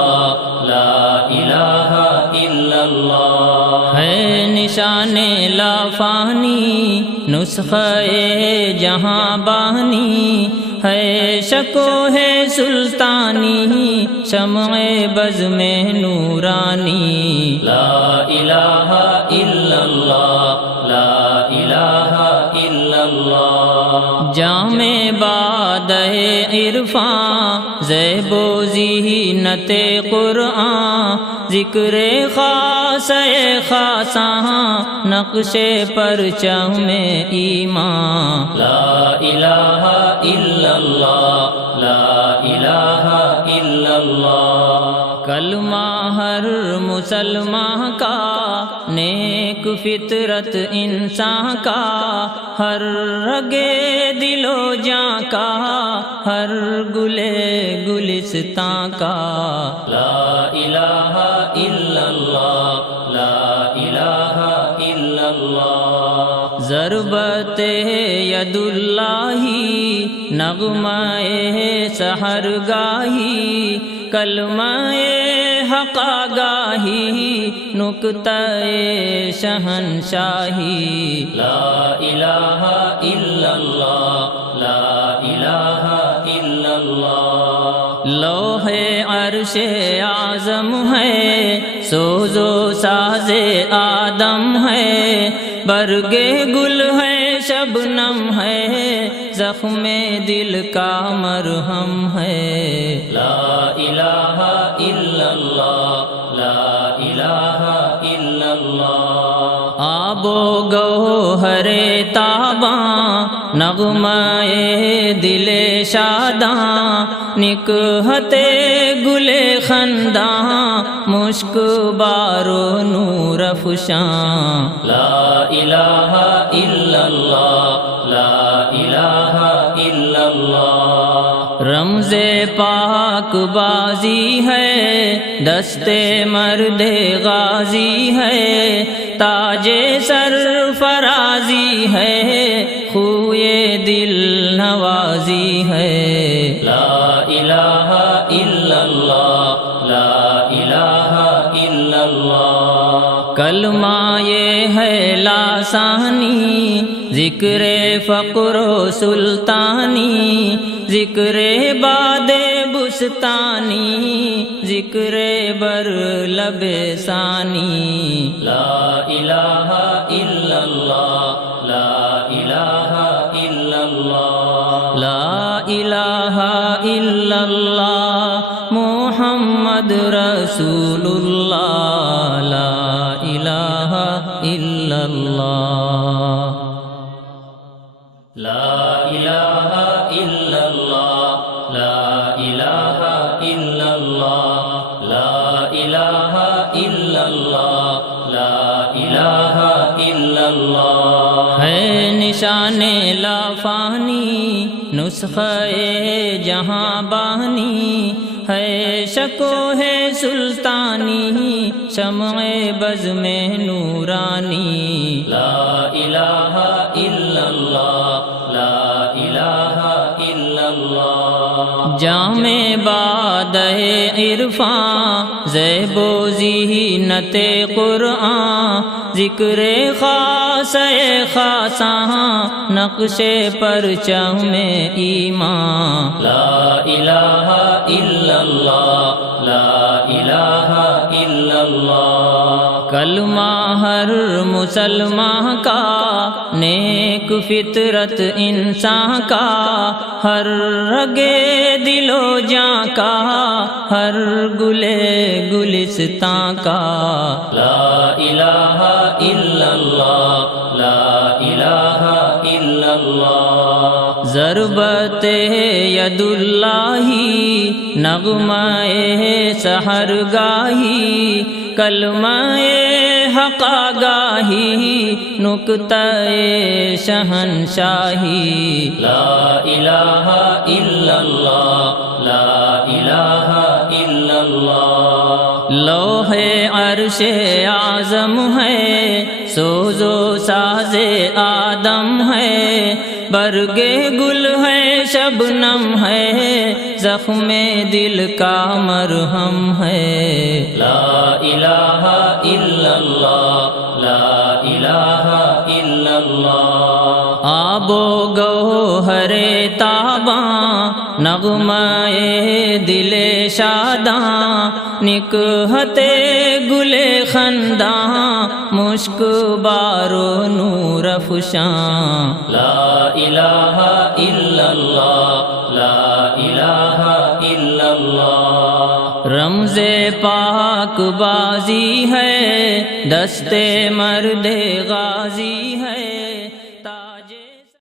اللہ لا الہ الا اللہ، ہے نشان لافانی نسخہ جہاں بانی، ہے شک و ہے سلطانی شمع بز میں نورانی، لا الہ الا اللہ لا الہ الا اللہ، جام باد عرفاں زیب و زینت قرآن، ذکر خاص خاصاں نقش پرچم میں ایمان، لا الہ الا اللہ لا الہ الا اللہ، کلمہ ہر مسلمان کا نیک فطرت انسان کا، ہر رگے دل و جاں کا، ہر گلے گلستان کا، لا الہ الا اللہ لا الہ الا اللہ، ضربت ید اللہ نغمہ سحر گاہی، کلمہ حق آگاہی نکتہ شہنشاہی، لا الہ الا اللہ لا الہ الا اللہ، لوح عرش اعظم ہے سوز و ساز آدم ہے، برگ گل ہے شبنم ہے، زخم دل کا مرہم ہے، لا الہ الا اللہ لا الہ الا اللہ، آب و گوہر تاباں نغمہ دل شاداں، نکہت گل خنداں مشک بارو نور افشاں، لا الہ الا اللہ لا الہ الا اللہ، رمز پاک بازی ہے دست مرد غازی ہے، تاج سر فرازی ہے، خوئے دل نوازی ہے، لا الہ الا اللہ لا الہ الا اللہ، کلمہ یہ ہے لاسانی ذکر فقر و سلطانی، ذکر باد بستانی، ذکر بر لب ثانی، لا الہ الا اللہ لا الہ الا اللہ، لا الہ الا اللہ محمد رسول اللہ، لا الہ الا اللہ، لا الہ الا اللہ لا الہ الا اللہ، لا الہ الا اللہ لا الہ الا اللہ، ہے نشان لافانی نسخہ جہاں بانی، ہے شک و ہے سلطانی شمع بز میں نورانی، لا الہ الا اللہ لا الہ الا اللہ، جام باد عرفاں زیب و زینت قرآن، ذکر خاص خاصاں نقش پرچم میں ایمان، لا الہ الا اللہ لا الہ الا اللہ، کلمہ ہر مسلمان کا نیک فطرت انسان کا، ہر رگے دل و جاں کا، ہر گلے گلستان کا، لا الہ الا اللہ لا الہ الا اللہ، ضربت ید اللہ نغمہ سحر گاہی، کلمہ حق آگاہی نکتہ شہنشاہی، لا الہ الا اللہ لا الہ الا اللہ، لوح عرش اعظم ہے سوز و ساز آدم ہے، برگے گل ہے شبنم ہے زخم دل کا مرہم ہے لا الہ الا اللہ لا الہ الا اللہ آب و گوہر تاباں نغمہ دل شاداں نکہت گل خنداں مشک بارو نور افشاں لا الہ الا اللہ لا الہ الا اللہ رمز پاک بازی ہے دست مرد غازی ہے